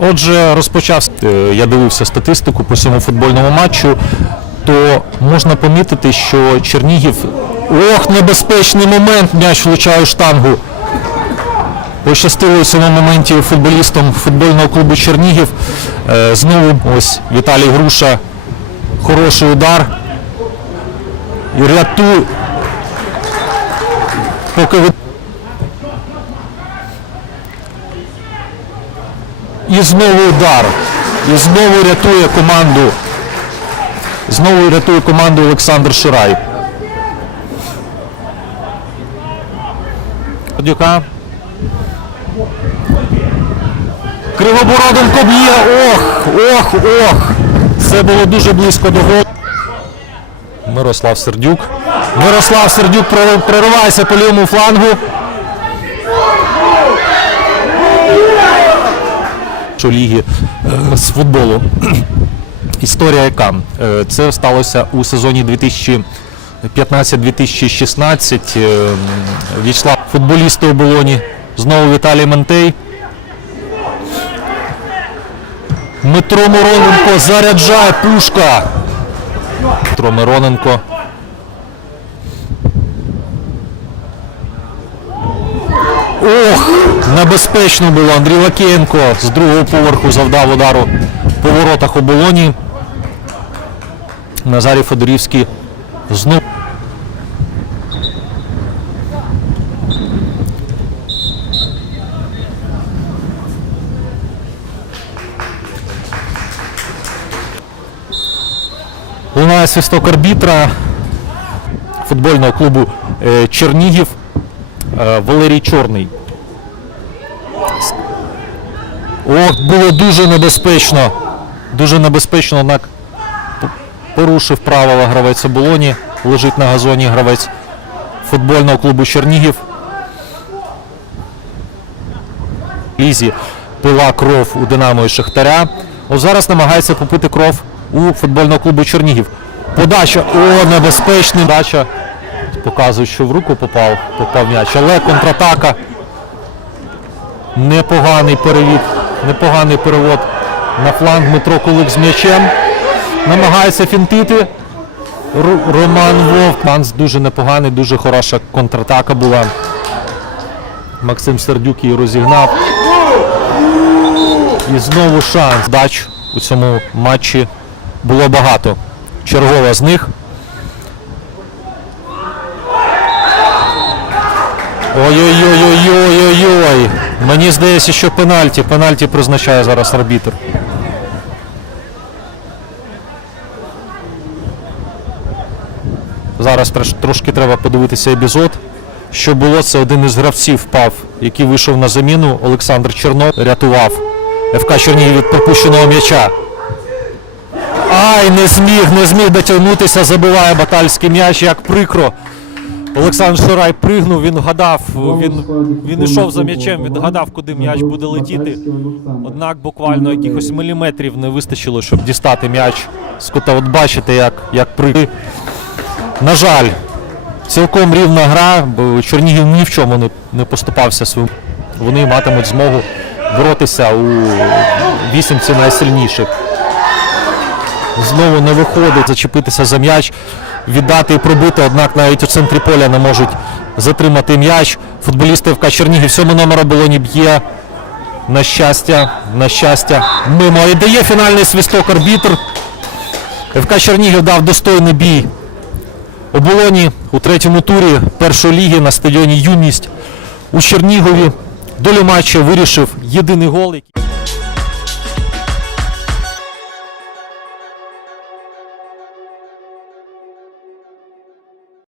Отже, розпочався. е, Я дивився статистику по цьому футбольному матчу. То можна помітити, що Чернігів. Ох, небезпечний момент! М'яч влучає штангу. Пощастило у цьому моменті футболістам футбольного клубу Чернігів. Е, Знову ось Віталій Груша. Хороший удар. І рятує. Поки І знову удар. І знову рятує команду. Знову рятує команду Олександр Ширай. Дюка. Кривобороденко б'є. Ох, ох, ох. Це було дуже близько до голу. Мирослав Сердюк. Мирослав Сердюк прор- проривається по лівому флангу. Ліги е, з футболу. Історія яка? Е, Це сталося у сезоні 2015-2016. Е, В'ячеслав футболісти у Болоні. Знову Віталій Ментей. Дмитро Мироненко заряджає пушка. Дмитро Мироненко. Ох, небезпечно було. Андрій Лакієнко з другого поверху завдав удару по воротах оболоні. Назарій Федорівський знов. Лунає свисток арбітра футбольного клубу е, Чернігів е, Валерій Чорний. Ох, було дуже небезпечно. Дуже небезпечно, однак порушив правила гравець оболоні. Лежить на газоні гравець футбольного клубу Чернігів. Лізі пила кров у Динамо і Шахтаря. От зараз намагається попити кров у футбольного клубу Чернігів. Подача. О, небезпечний. Подача. Показує, що в руку попав, попав м'яч. Але контратака. Непоганий перевід, непоганий перевод на фланг Дмитро Кулик з м'ячем. Намагається фінтити. Ру- Роман Вовк. Манс дуже непоганий, дуже хороша контратака була. Максим Сердюк її розігнав. І знову шанс. Дач у цьому матчі було багато. Чергова з них. Ой-ой-ой-ой-ой-ой-ой. Мені здається, що пенальті. Пенальті призначає зараз арбітр. Зараз трошки треба подивитися епізод. Що було, це один із гравців впав, який вийшов на заміну. Олександр Чернов рятував ФК Чернігів від пропущеного м'яча. Ай, не зміг, не зміг дотягнутися, забиває батальський м'яч, як прикро. Олександр Шурай пригнув, він гадав, він, він йшов за м'ячем, він гадав, куди м'яч буде летіти. Однак буквально якихось міліметрів не вистачило, щоб дістати м'яч з кута. От бачите, як, як при. На жаль, цілком рівна гра, бо Чернігів ні в чому не, не поступався своїм. Вони матимуть змогу боротися у вісімці найсильніших. Знову не виходить зачепитися за м'яч, віддати і пробити, однак навіть у центрі поля не можуть затримати м'яч. Футболісти ФК Чернігів сьомий номер оболоні б'є. На щастя, на щастя, мимо. І дає фінальний свисток арбітр. ФК Чернігів дав достойний бій оболоні у третьому турі першої ліги на стадіоні Юність у Чернігові. Долю матчу вирішив єдиний гол. який-